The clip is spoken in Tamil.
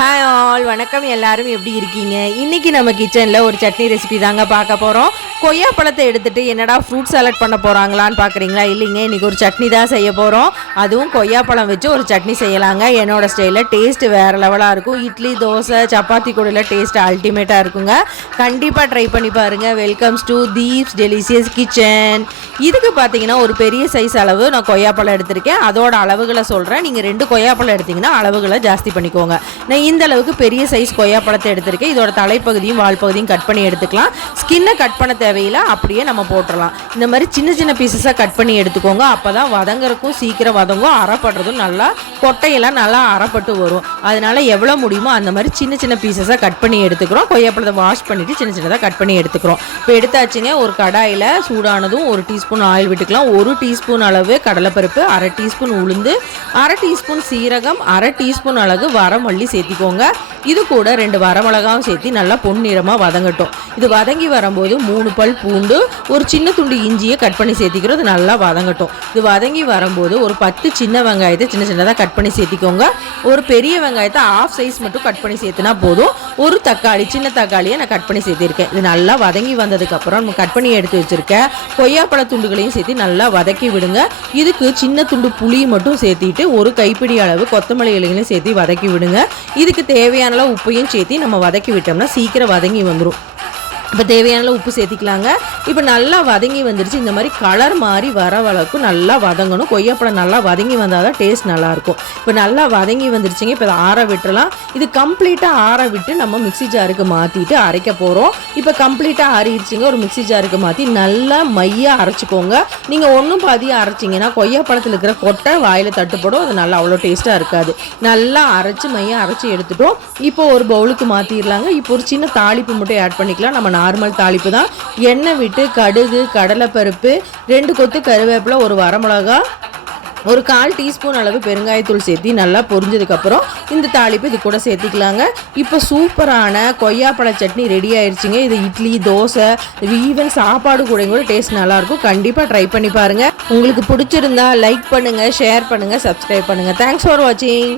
ஹாய் ஆல் வணக்கம் எல்லாரும். எப்படி இருக்கீங்க? இன்றைக்கி நம்ம கிச்சனில் ஒரு சட்னி ரெசிபி தாங்க பார்க்க போகிறோம் கொய்யா பழத்தை எடுத்துகிட்டு என்னடா ஃப்ரூட் சாலட் பண்ண போகிறாங்களான்னு பார்க்குறீங்களா இல்லைங்க இன்றைக்கி ஒரு சட்னி தான் செய்ய போகிறோம் அதுவும் கொய்யா பழம் வச்சு ஒரு சட்னி செய்யலாங்க. என்னோட ஸ்டைலில் டேஸ்ட் வேறு லெவலாக இருக்கும். இட்லி தோசை சப்பாத்தி கூடல டேஸ்ட் அல்டிமேட்டாக இருக்குங்க. கண்டிப்பாக ட்ரை பண்ணி பாருங்கள் welcomes to Deeps delicious kitchen இதுக்கு பார்த்தீங்கன்னா ஒரு பெரிய சைஸ் அளவு நான் கொய்யாப்பழம் எடுத்திருக்கேன். அதோட அளவுகளை சொல்கிறேன் நீங்கள் ரெண்டு கொய்யாப்பழம் எடுத்தீங்கன்னா அளவுகளை ஜாஸ்தி பண்ணிக்கோங்க. நான் இந்த அளவுக்கு பெரிய சைஸ் கொய்யாப்பழத்தை எடுத்திருக்கேன் இதோட தலைப்பகுதியும் வால் பகுதியும் கட் பண்ணி எடுத்துக்கலாம். ஸ்கின்னை கட் பண்ண தேவையில்லை. அப்படியே நம்ம போட்டுடலாம் இந்த மாதிரி சின்ன சின்ன பீசஸாக கட் பண்ணி எடுத்துக்கோங்க. அப்போ தான் வதங்குறக்கும் சீக்கிரம் வதங்கும். அறப்படுறதும் நல்லா கொட்டையெல்லாம் நல்லா அறப்பட்டு வரும். அதனால் எவ்வளோ முடியுமோ அந்த மாதிரி சின்ன சின்ன பீசஸாக கட் பண்ணி எடுத்துக்கிறோம். கொய்யாப்பழத்தை வாஷ் பண்ணிவிட்டு சின்ன சின்னதாக கட் பண்ணி எடுத்துக்கிறோம். இப்போ எடுத்தாச்சுங்க ஒரு கடாயில் சூடானதும் ஒரு டீஸ்பூன் ஆயில் விட்டுக்கலாம். ஒரு டீஸ்பூன் அளவு கடலைப்பருப்பு அரை டீஸ்பூன் உளுந்து அரை டீஸ்பூன் சீரகம் அரை டீஸ்பூன் அளவு வரமல்லி சேர்த்திக்கோங்க இது கூட ரெண்டு வரமிளகாவும் சேர்த்து நல்லா பொன்னிறமாக வதங்கட்டும். இது வதங்கி வரும்போது மூணு பல் பூண்டு ஒரு சின்ன துண்டு இஞ்சியை கட் பண்ணி சேர்த்திக்கிறோம். அது நல்லா வதங்கட்டும். இது வதங்கி வரும்போது ஒரு பத்து சின்ன வெங்காயத்தை சின்ன சின்னதாக கட் பண்ணி சேர்த்திக்கோங்க. ஒரு பெரிய வெங்காயத்தை ஆஃப் சைஸ் மட்டும் கட் பண்ணி சேர்த்துனா போதும். ஒரு தக்காளி சின்ன தக்காளியை நான் கட் பண்ணி சேர்த்திருக்கேன். இது நல்லா வதங்கி வந்ததுக்கப்புறம் நம்ம கட் பண்ணி எடுத்து வச்சுருக்கேன். கொய்யாப்பழ துண்டுகளையும் சேர்த்து நல்லா வதக்கி விடுங்க. இதுக்கு சின்ன துண்டு புளி மட்டும் சேர்த்திட்டு ஒரு கைப்பிடி அளவு கொத்தமல்லி இலைகளையும் சேர்த்து வதக்கி விடுங்க. இதுக்கு தேவையான அளவு உப்பையும் சேர்த்து நம்ம வதக்கி விட்டோம்னா சீக்கிரம் வதங்கி வந்துடும் இப்போ தேவையான அளவு உப்பு சேர்த்திக்கலாங்க. இப்போ நல்லா வதங்கி வந்துருச்சு. இந்த மாதிரி கலர் மாதிரி வர வளர்க்கும் நல்லா வதங்கணும். கொய்யாப்பழம் நல்லா வதங்கி வந்தால் தான் டேஸ்ட் நல்லாயிருக்கும். இப்போ நல்லா வதங்கி வந்துருச்சுங்க. இப்போ ஆற விட்டுறலாம். இது கம்ப்ளீட்டாக ஆற விட்டு நம்ம மிக்ஸி ஜாருக்கு மாற்றிட்டு அரைக்க போகிறோம் இப்போ கம்ப்ளீட்டாக ஆறிடுச்சுங்க. ஒரு மிக்ஸி ஜாருக்கு மாற்றி நல்லா மையாக அரைச்சிக்கோங்க. நீங்கள் ஒன்றும் பாதியாக அரைச்சிங்கன்னா கொய்யாப்பழத்தில் இருக்கிற கொட்டை வாயில் தட்டுப்படும். அது நல்லா அவ்வளோ டேஸ்ட்டாக இருக்காது. நல்லா அரைச்சி மையாக அரைச்சி எடுத்துட்டோம். இப்போ ஒரு பவுலுக்கு மாற்றிடலாங்க இப்போ ஒரு சின்ன தாளிப்பு மட்டும் ஆட் பண்ணிக்கலாம். நம்ம நார்மல் தாளிப்பு தான். எண்ணெய் விட்டு கடுகு கடலைப்பருப்பு ரெண்டு கொத்து கருவேப்பிலை ஒரு வரமிளகா ஒரு கால் டீஸ்பூன் அளவு பெருங்காயத்தூள் சேர்த்து நல்லா பொரிஞ்சதுக்கப்புறம் இந்த தாளிப்பு இது கூட சேர்த்துக்கலாங்க. இப்போ சூப்பரான கொய்யாப்பழ சட்னி ரெடி ஆயிடுச்சுங்க இது இட்லி தோசை ஈவன் சாப்பாடு கூட கூட டேஸ்ட் நல்லாயிருக்கும். கண்டிப்பாக ட்ரை பண்ணி பாருங்கள் உங்களுக்கு பிடிச்சிருந்தா லைக் பண்ணுங்கள் ஷேர் பண்ணுங்கள் சப்ஸ்கிரைப் பண்ணுங்கள் தேங்க்ஸ் ஃபார் வாட்சிங்